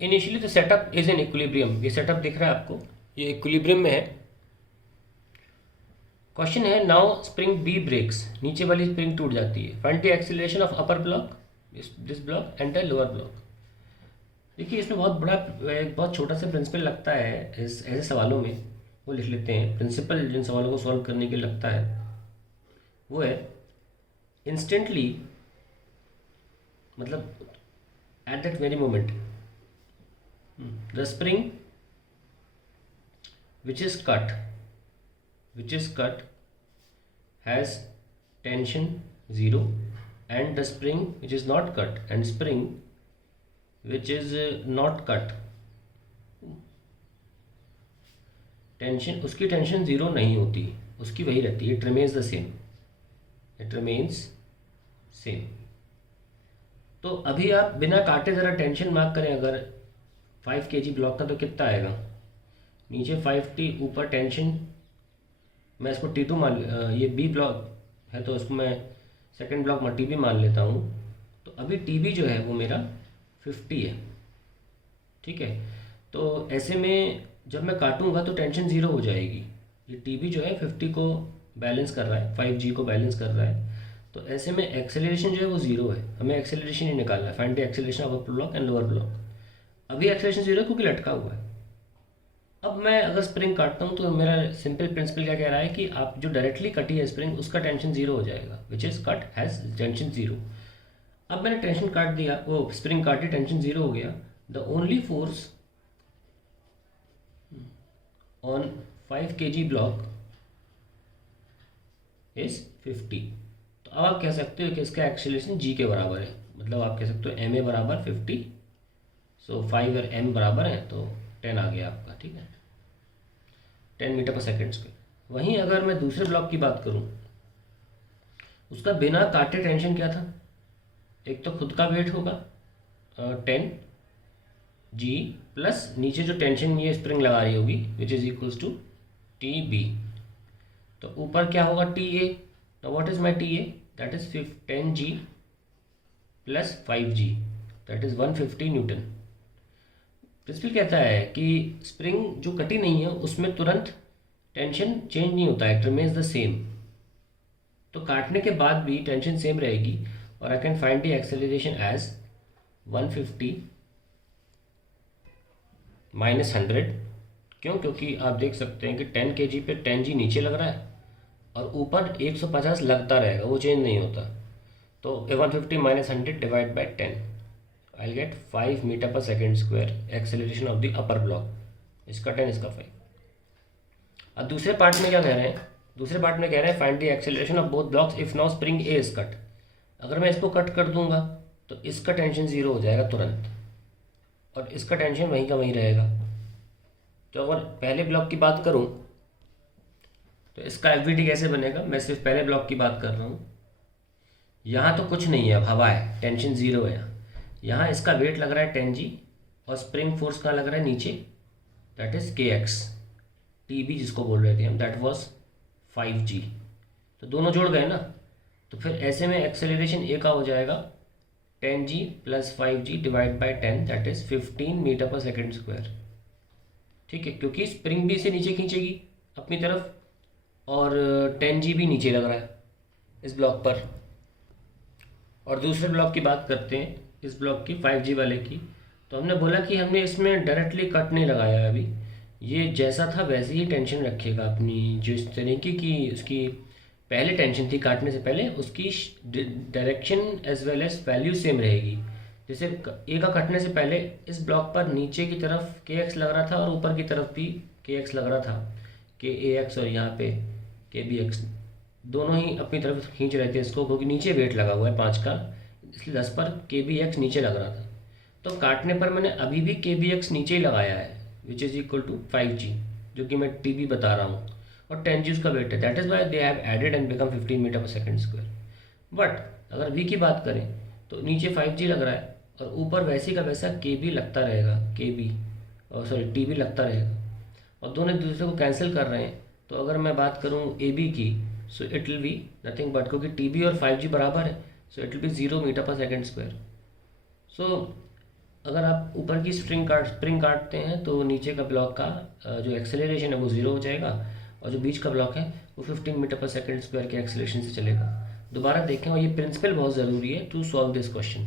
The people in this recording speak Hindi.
Initially the setup is in equilibrium, ये सेटअप दिख रहा है आपको, ये इक्विलिब्रियम में है। क्वेश्चन है नाउ स्प्रिंग बी ब्रेक्स, नीचे वाली स्प्रिंग टूट जाती है, find the acceleration of upper block this block and the lower block. देखिए इसमें बहुत बड़ा एक बहुत छोटा सा प्रिंसिपल लगता है इस ऐसे सवालों में, वो लिख लेते हैं। प्रिंसिपल जिन सवालों को सॉल्व करने के लिए लगता है वो है इंस्टेंटली, मतलब at that very moment the spring which is cut has tension 0, and the spring which is not cut and spring which is not cut, tension उसकी टेंशन ज़ीरो नहीं होती, उसकी वही रहती है, it remains the same, it remains same. तो अभी आप बिना काटे ज़रा टेंशन मार्क करें, अगर 5 kg ब्लॉक का तो कितना आएगा, नीचे 5T ऊपर टेंशन, मैं इसको T2 मान ये बी ब्लॉक है तो इसको मैं सेकंड ब्लॉक में TB मान लेता हूँ। तो अभी TB जो है वो मेरा 50 है, ठीक है। तो ऐसे में जब मैं काटूंगा तो टेंशन ज़ीरो हो जाएगी, ये TB जो है 50 को बैलेंस कर रहा है, 5G को बैलेंस कर रहा है। तो ऐसे में एक्सेलरेशन जो है वो ज़ीरो है, हमें एक्सेलरेशन ही निकालना है, find the acceleration of upper block and lower block. अभी एक्सेलरेशन ज़ीरो है क्योंकि लटका हुआ है। अब मैं अगर स्प्रिंग काटता हूँ तो मेरा सिंपल प्रिंसिपल क्या कह रहा है कि आप जो डायरेक्टली कटी है स्प्रिंग उसका टेंशन जीरो हो जाएगा, which is cut has tension zero. अब मैंने टेंशन काट दिया, वो स्प्रिंग काटी, टेंशन जीरो हो गया। The only force on 5 kg block is 50। तो अब आप कह सकते हो कि इसका एक्सेलरेशन जी के बराबर है, मतलब आप कह सकते हो एम ए बराबर 50। सो 5 और एम बराबर है तो 10 आ गया आपका, ठीक है, 10 मीटर पर सेकेंड स्क्वायर। वहीं अगर मैं दूसरे ब्लॉक की बात करूं, उसका बिना काटे टेंशन क्या था, एक तो खुद का वेट होगा 10G प्लस नीचे जो टेंशन ये स्प्रिंग लगा रही होगी which is equals to TB। तो ऊपर क्या होगा TA, तो what is my TA, that is 10G plus 5G, that is 150 newton. Principle कहता है कि स्प्रिंग जो कटी नहीं है उसमें तुरंत टेंशन चेंज नहीं होता है, इट रिमेन्स द सेम। तो काटने के बाद भी टेंशन सेम रहेगी, और I can find the acceleration as 150 minus 100। क्यों, क्योंकि आप देख सकते हैं कि 10 kg पे 10G नीचे लग रहा है और ऊपर 150 लगता रहेगा, वो चेंज नहीं होता। तो 150 minus 100 divide by 10, I'll get 5 metre per second square acceleration of the upper block, इसका 10 इसका 5। अब दूसरे पार्ट में क्या कह रहे हैं, दूसरे पार्ट में कह रहे हैं find the acceleration of both blocks if now spring A is cut. अगर मैं इसको कट कर दूंगा तो इसका टेंशन ज़ीरो हो जाएगा तुरंत, और इसका टेंशन वहीं का वहीं रहेगा। तो अगर पहले ब्लॉक की बात करूं तो इसका FVD कैसे बनेगा, मैं सिर्फ पहले ब्लॉक की बात कर रहा हूँ। यहाँ तो कुछ नहीं है, अब हवा है, टेंशन ज़ीरो है। यहाँ इसका वेट लग रहा है 10G और स्प्रिंग फोर्स कहाँ लग रहा है, नीचे, दैट इज KX। TB जिसको बोल रहे थे हम, दैट वाज 5G। तो दोनों जोड़ गए ना, तो फिर ऐसे में एक्सेलरेशन ए का हो जाएगा 10G plus 5G divide by 10, that is 15 metre per second square, ठीक है। क्योंकि स्प्रिंग भी इसे नीचे खींचेगी अपनी तरफ, और 10G भी नीचे लग रहा है इस ब्लॉक पर। और दूसरे ब्लॉक की बात करते हैं, इस ब्लॉक की 5G वाले की। तो हमने बोला कि हमने इसमें डायरेक्टली कट नहीं लगाया है अभी, ये जैसा था वैसे ही टेंशन रखेगा अपनी, जो इस तरीके की उसकी पहले टेंशन थी काटने से पहले, उसकी direction as well as value same रहेगी। जैसे ए का कटने से पहले इस ब्लॉक पर नीचे की तरफ KX लग रहा था और ऊपर की तरफ भी KX लग रहा था, KAX, और यहाँ पे KBX, दोनों ही अपनी तरफ खींच रहे थे इसको, क्योंकि नीचे वेट लगा हुआ है 5 का, इसलिए 10 पर KBX नीचे लग रहा था। तो काटने पर मैंने अभी भी KBX नीचे ही लगाया है, which is equal to 5G, जो कि मैं TB बता रहा हूँ, और 10G उसका वेट है, that is why they have added and become 15 metre per second square. But अगर V की बात करें तो नीचे 5G लग रहा है और ऊपर वैसे का वैसा KB लगता रहेगा, KB और सॉरी TB लगता रहेगा, और दोनों एक दूसरे को कैंसिल कर रहे हैं। तो अगर मैं बात करूँ AB की, so it will be nothing but, क्योंकि TB और 5G बराबर है, so it will be 0 metre per second square. So अगर आप ऊपर की स्प्रिंग काटते हैं तो नीचे का ब्लॉक का जो एक्सेलरेशन है वो ज़ीरो हो जाएगा, और जो बीच का ब्लॉक है वो 15 मीटर पर सेकेंड स्क्वायर के एक्सेलरेशन से चलेगा। दोबारा देखें, और ये प्रिंसिपल बहुत ज़रूरी है टू सॉल्व दिस क्वेश्चन।